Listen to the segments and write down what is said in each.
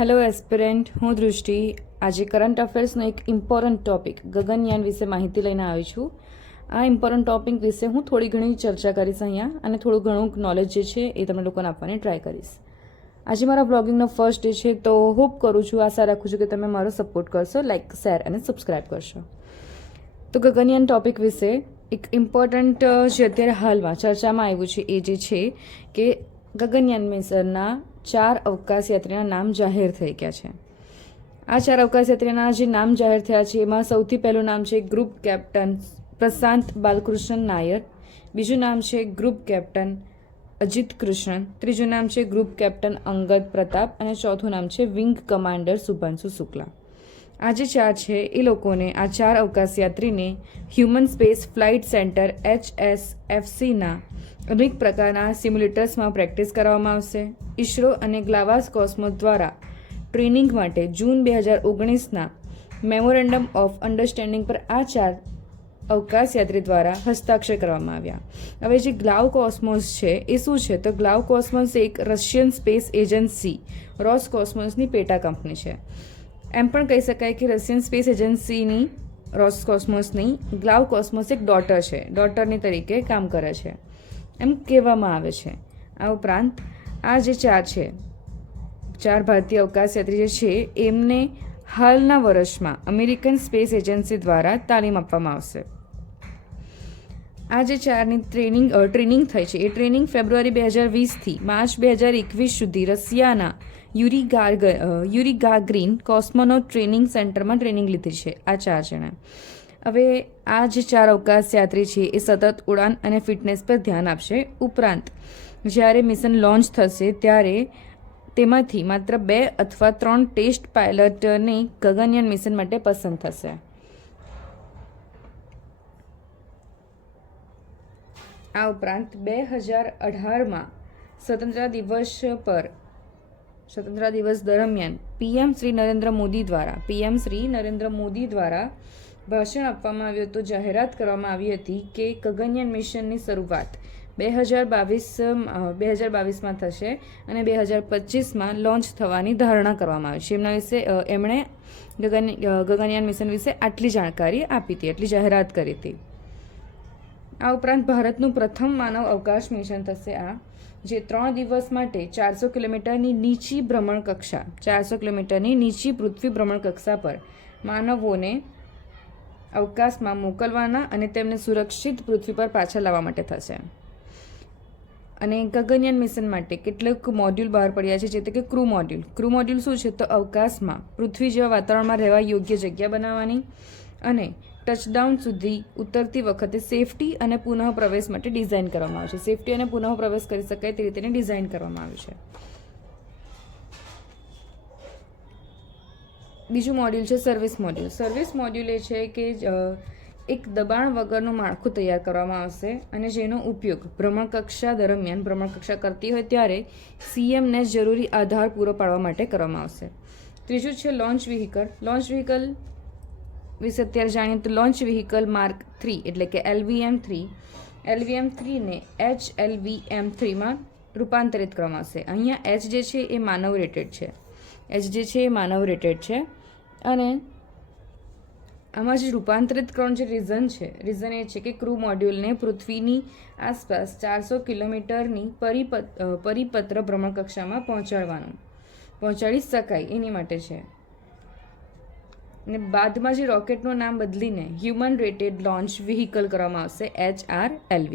Hello aspirant, હું દૃષ્ટિ. આજે કરંટ અફેર્સનો એક ઇમ્પોર્ટન્ટ ટોપિક ગગનયાન વિશે માહિતી લઈને આવી છું. આ ઇમ્પોર્ટન્ટ ટોપિક વિશે હું થોડી ઘણી ચર્ચા કરીશ અહીંયા અને થોડું ઘણું નોલેજ જે છે એ તમને લોકોને આપવાની ટ્રાય કરીશ. આજે મારા બ્લોગિંગનો ફર્સ્ટ ડે છે, તો હોપ કરું છું, આશા રાખું છું કે તમે મારો સપોર્ટ કરશો, લાઇક, શેર અને સબસ્ક્રાઈબ કરશો. તો ગગનયાન ટોપિક વિશે એક ઇમ્પોર્ટન્ટ જે અત્યારે હાલમાં ચર્ચામાં આવ્યું છે એ જે છે કે ગગનયાન મિશનના 4 અવકાશયાત્રીના નામ જાહેર થઈ ગયા છે. આ 4 અવકાશયાત્રીના જે નામ જાહેર થયા છે એમાં સૌથી પહેલું નામ છે ગ્રુપ કેપ્ટન પ્રશાંત બાલકૃષ્ણ નાયર, બીજું નામ છે ગ્રુપ કેપ્ટન અજીત કૃષ્ણન, ત્રીજું નામ છે ગ્રુપ કેપ્ટન અંગદ પ્રતાપ અને ચોથું નામ છે વિંગ કમાન્ડર શુભાંશુ શુક્લા. આ જે 4 છે એ લોકોને, આ 4 અવકાશયાત્રીને હ્યુમન સ્પેસ ફ્લાઇટ સેન્ટર HSFCના અનેક પ્રકારના સિમ્યુલેટર્સમાં પ્રેક્ટિસ કરવામાં આવશે. ઇસરો અને ગ્લાવાસ કોસ્મોસ દ્વારા ટ્રેનિંગ માટે જૂન 2019ના મેમોરેન્ડમ ઓફ અન્ડરસ્ટેન્ડિંગ પર આ 4 અવકાશયાત્રી દ્વારા હસ્તાક્ષર કરવામાં આવ્યા. હવે જે ગ્લાવ કોસ્મોસ છે એ શું છે? તો ગ્લાવ કોસ્મોસ એક રશિયન સ્પેસ એજન્સી રોસ કોસ્મોસની પેટા કંપની છે. એમ પણ કહી શકાય કે રશિયન સ્પેસ એજન્સીની રોસ કોસ્મોસની ગ્લાવ કોસ્મોસ એક ડોટર છે, ડોટરની તરીકે કામ કરે છે એમ કહેવામાં આવે છે. આ ઉપરાંત આ જે 4 છે, 4 ભારતીય અવકાશયાત્રી જે છે એમને હાલના વર્ષમાં અમેરિકન સ્પેસ એજન્સી દ્વારા તાલીમ આપવામાં આવશે. આ જે 4ની ટ્રેનિંગ થઈ છે એ ટ્રેનિંગ ફેબ્રુઆરી 2020થી માર્ચ 2021 સુધી રશિયાના યુરી ગાગરીન કોસ્મોનોટ ટ્રેનિંગ સેન્ટરમાં ટ્રેનિંગ લીધી છે આ 4 જણા. હવે આ જે 4 અવકાશયાત્રી છે એ સતત ઉડાન અને ફિટનેસ પર ધ્યાન આપશે. ઉપરાંત જ્યારે મિશન લોન્ચ થશે ત્યારે તેમાંથી માત્ર 2 અથવા 3 ટેસ્ટ પાયલટને ગગનયાન મિશન માટે પસંદ થશે. આ ઉપરાંત 2018માં સ્વતંત્રતા દિવસ દરમિયાન પીએમ શ્રી નરેન્દ્ર મોદી દ્વારા ભાષણ આપવામાં આવ્યું હતું. જાહેરાત કરવામાં આવી હતી કે ગગનયાન મિશનની શરૂઆત 2022માં થશે અને 2025માં લોન્ચ થવાની ધારણા કરવામાં આવી છે. એમના વિશે એમણે ગગનયાન મિશન વિશે આટલી જાણકારી આપી હતી, એટલી જાહેરાત કરી હતી. આ ઉપરાંત ભારતનું પ્રથમ માનવ અવકાશ મિશન થશે આ, જે 3 દિવસ માટે 400 કિલોમીટરની નીચી ભ્રમણકક્ષા, 400 કિલોમીટરની નીચી પૃથ્વી ભ્રમણકક્ષા પર માનવોને અવકાશમાં મોકલવાના અને તેમને સુરક્ષિત પૃથ્વી પર પાછા લાવવા માટે થશે. અને ગગનયાન મિશન માટે કેટલાક મોડ્યુલ બહાર પડ્યા છે, જે કે ક્રૂ મોડ્યુલ. ક્રૂ મોડ્યુલ શું છે? તો અવકાશમાં પૃથ્વી જેવા વાતાવરણમાં રહેવા યોગ્ય જગ્યા બનાવવાની અને ટચડાઉન સુધી ઉતરતી વખતે સેફટી અને પુનઃ પ્રવેશ માટે ડિઝાઇન કરવામાં આવે છે. સેફટી અને પુનઃ પ્રવેશ કરી શકાય તે રીતે ડિઝાઇન કરવામાં આવ્યું છે. બીજું મોડ્યુલ છે સર્વિસ મોડ્યુલ. સર્વિસ મોડ્યુલ એ છે કે એક દબાણ વગરનું માળખું તૈયાર કરવામાં આવશે અને જેનો ઉપયોગ ભ્રમણકક્ષા દરમિયાન ભ્રમણકક્ષા કરતી હોય ત્યારે સીએમને જરૂરી આધાર પૂરો પાડવા માટે કરવામાં આવશે. ત્રીજું છે લોન્ચ વ્હીકલ. લોન્ચ વ્હીકલ વિશે અત્યારે જાણીએ તો લોન્ચ વ્હીકલ માર્ક 3 એટલે કે LVM3ને HLVM3માં રૂપાંતરિત કરવામાં આવશે. અહીંયા H જે છે એ માનવ રેટેડ છે અને આમાં જે રૂપાંતરિત કરવાનું જે રીઝન એ છે કે ક્રૂ મોડ્યુલને પૃથ્વીની આસપાસ 400 કિલોમીટરની પરિપત્ર ભ્રમણકક્ષામાં પહોંચાડી શકાય એની માટે છે. અને બાદમાં જે રોકેટનું નામ બદલીને હ્યુમન રેટેડ લોન્ચ વ્હીકલ કરવામાં આવશે HRLV.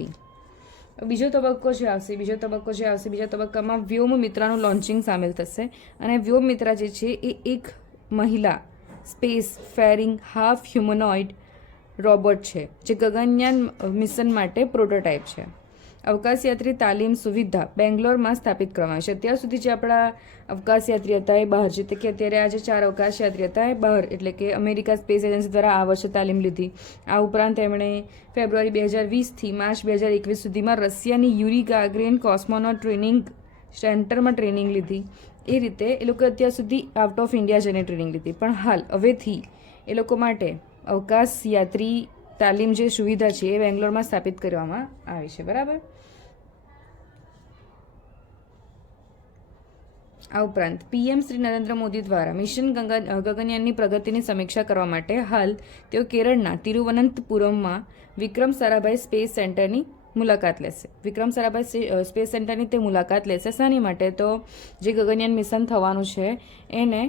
બીજો તબક્કો જે આવશે બીજા તબક્કામાં વ્યોમમિત્રાનું લોન્ચિંગ સામેલ થશે. અને વ્યોમમિત્રા જે છે એ એક મહિલા સ્પેસ ફેરિંગ હાફ હ્યુમનોઇડ રોબોટ છે, જે ગગનયાન મિશન માટે પ્રોટોટાઇપ છે. અવકાશયાત્રી તાલીમ સુવિધા બેંગ્લોરમાં સ્થાપિત કરવામાં આવી છે. અત્યાર સુધી જે આપણા અવકાશયાત્રી હતા એ બહાર, જે કે અત્યારે આ જે 4 અવકાશયાત્રી હતા એ બહાર, એટલે કે અમેરિકા સ્પેસ એજન્સી દ્વારા આ વર્ષે તાલીમ લીધી. આ ઉપરાંત એમણે ફેબ્રુઆરી 2020થી માર્ચ 2021 સુધીમાં રશિયાની યુરી ગાગરીન કોસ્મોનોટ ટ્રેનિંગ સેન્ટરમાં ટ્રેનિંગ લીધી. એ રીતે એ લોકો અત્યાર સુધી આઉટ ઓફ ઇન્ડિયા જઈને ટ્રેનિંગ લીધી. પણ હાલ હવેથી એ લોકો માટે અવકાશયાત્રી તાલીમ જે સુવિધા છે એ બેંગ્લોરમાં સ્થાપિત કરવામાં આવી છે. બરાબર. આ ઉપરાંત પીએમ શ્રી નરેન્દ્ર મોદી દ્વારા મિશન ગગનયાનની પ્રગતિની સમીક્ષા કરવા માટે હાલ તેઓ કેરળના તિરુવનંતપુરમમાં વિક્રમ સારાભાઈ સ્પેસ સેન્ટરની મુલાકાત લેશે. વિક્રમ સારાભાઈ સ્પેસ સેન્ટરની તે મુલાકાત લેશે શાની માટે? તો જે ગગનયાન મિશન થવાનું છે એને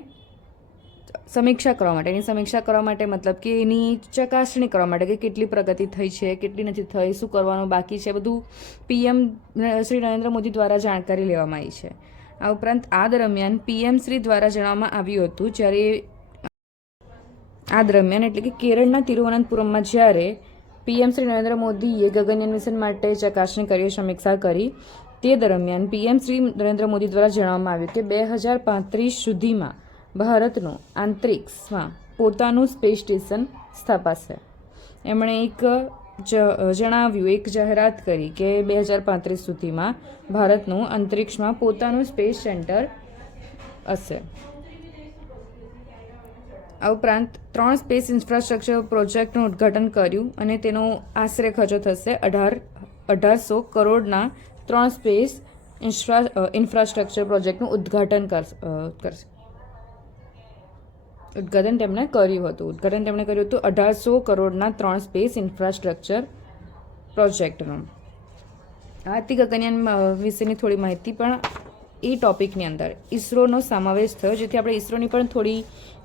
સમીક્ષા કરવા માટે. એની સમીક્ષા કરવા માટે મતલબ કે એની ચકાસણી કરવા માટે કે કેટલી પ્રગતિ થઈ છે, કેટલી નથી થઈ, શું કરવાનું બાકી છે, બધું પીએમ શ્રી નરેન્દ્ર મોદી દ્વારા જાણકારી લેવામાં આવી છે. આ ઉપરાંત આ દરમિયાન પીએમ શ્રી દ્વારા જણાવવામાં આવ્યું હતું જ્યારે આ દરમિયાન એટલે કે કેરળના તિરુવનંતપુરમમાં જ્યારે પીએમ શ્રી નરેન્દ્ર મોદીએ ગગનયાન મિશન માટે ચકાસણી કરી, સમીક્ષા કરી, તે દરમિયાન પીએમ શ્રી નરેન્દ્ર મોદી દ્વારા જણાવવામાં આવ્યું કે 2035 સુધીમાં ભારતનું અંતરિક્ષમાં પોતાનું સ્પેસ સ્ટેશન સ્થાપાશે. એમણે એક જાહેરાત કરી કે 2035 સુધીમાં ભારતનું અંતરિક્ષમાં પોતાનું સ્પેસ સેન્ટર હશે. આ ઉપરાંત 3 સ્પેસ ઇન્ફ્રાસ્ટ્રક્ચર પ્રોજેક્ટનું ઉદ્ઘાટન કર્યું અને તેનો આશરે ખર્ચો થશે 1800 કરોડના 3 સ્પેસ ઇન્ફ્રાસ્ટ્રક્ચર પ્રોજેક્ટનું ઉદ્ઘાટન કરશે. ઉદ્ઘાટન તેમણે કર્યું હતું 1800 કરોડના 3 સ્પેસ ઇન્ફ્રાસ્ટ્રક્ચર પ્રોજેક્ટનું. આ હતી ગગનયાન વિશેની થોડી માહિતી, પણ એ ટોપિકની અંદર ઇસરોનો સમાવેશ થયો, જેથી આપણે ઇસરોની પણ થોડી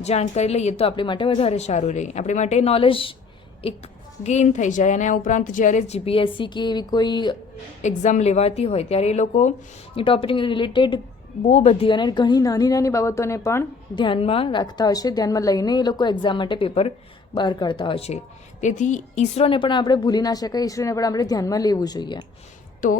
જાણકારી લઈએ તો આપણી માટે વધારે સારું રહે, આપણી માટે નોલેજ એક ગેઇન થઈ જાય. અને આ ઉપરાંત જ્યારે જીપીએસસી કે એવી કોઈ એક્ઝામ લેવાતી હોય ત્યારે એ લોકો એ ટોપિકની રિલેટેડ બહુ બધી અને ઘણી નાની બાબતોને પણ ધ્યાનમાં રાખતા હોય છે, ધ્યાનમાં લઈને એ લોકો એક્ઝામ માટે પેપર બહાર કાઢતા હોય છે. તેથી ઇસરોને પણ આપણે ભૂલી ના શકાય, ઇસરોને પણ આપણે ધ્યાનમાં લેવું જોઈએ. તો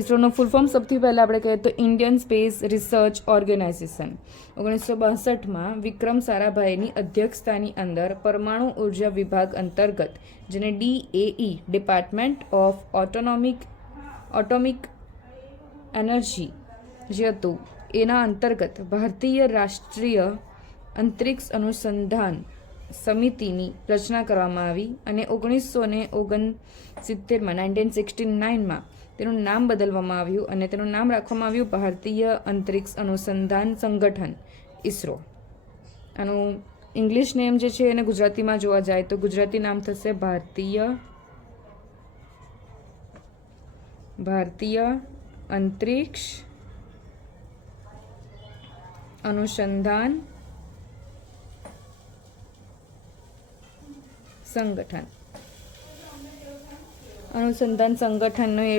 ઇસરોનો ફૂલ ફોર્મ સૌથી પહેલાં આપણે કહીએ તો ઇન્ડિયન સ્પેસ રિસર્ચ ઓર્ગેનાઇઝેશન. 1962માં વિક્રમ સારાભાઈની અધ્યક્ષતાની અંદર પરમાણુ ઉર્જા વિભાગ અંતર્ગત, જેને DAE department of atomic energy જે હતું એના અંતર્ગત ભારતીય રાષ્ટ્રીય અંતરિક્ષ અનુસંધાન સમિતિની રચના કરવામાં આવી અને 1969માં તેનું નામ બદલવામાં આવ્યું અને તેનું નામ રાખવામાં આવ્યું ભારતીય અંતરિક્ષ અનુસંધાન સંગઠન ઇસરો. આનું ઇંગ્લિશ નેમ જે છે એને ગુજરાતીમાં જોવા જાય તો ગુજરાતી નામ થશે ભારતીય અંતરિક્ષ અનુસંધાન સંગઠનનું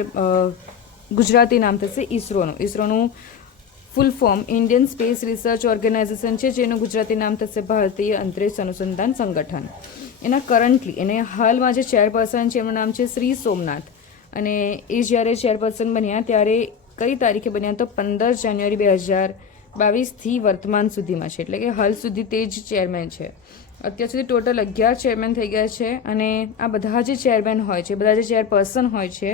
ગુજરાતી નામ થશે ઇસરોનું full form Indian space research organisation છે, જેનું ગુજરાતી નામ થશે ભારતીય અંતરિક્ષ અનુસંધાન સંગઠન. એને હાલમાં જે ચેરપર્સન છે એમનું નામ છે શ્રી સોમનાથ, અને એ જ્યારે ચેરપર્સન બન્યા ત્યારે કઈ તારીખે બન્યા તો 15 જાન્યુઆરી 2022થી વર્તમાન સુધીમાં છે, એટલે કે હાલ સુધી તે જ ચેરમેન છે. અત્યાર સુધી ટોટલ 11 ચેરમેન થઈ ગયા છે અને આ બધા જે ચેરમેન હોય છે, બધા જે ચેરપર્સન હોય છે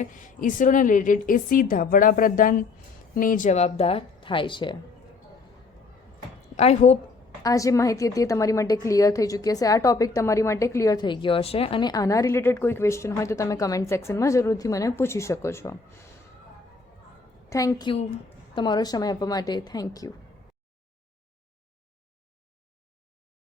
ઇસરોને રિલેટેડ, એ સીધા વડાપ્રધાનને જવાબદાર થાય છે. આઈ હોપ આ જે માહિતી હતી એ તમારી માટે ક્લિયર થઈ ચૂકી હશે, આ ટોપિક તમારી માટે ક્લિયર થઈ ગયો હશે. અને આના રિલેટેડ કોઈ ક્વેશ્ચન હોય તો તમે કમેન્ટ સેક્શનમાં જરૂરથી મને પૂછી શકો છો. થેન્ક યુ તમારો સમય આપવા માટે. Thank you.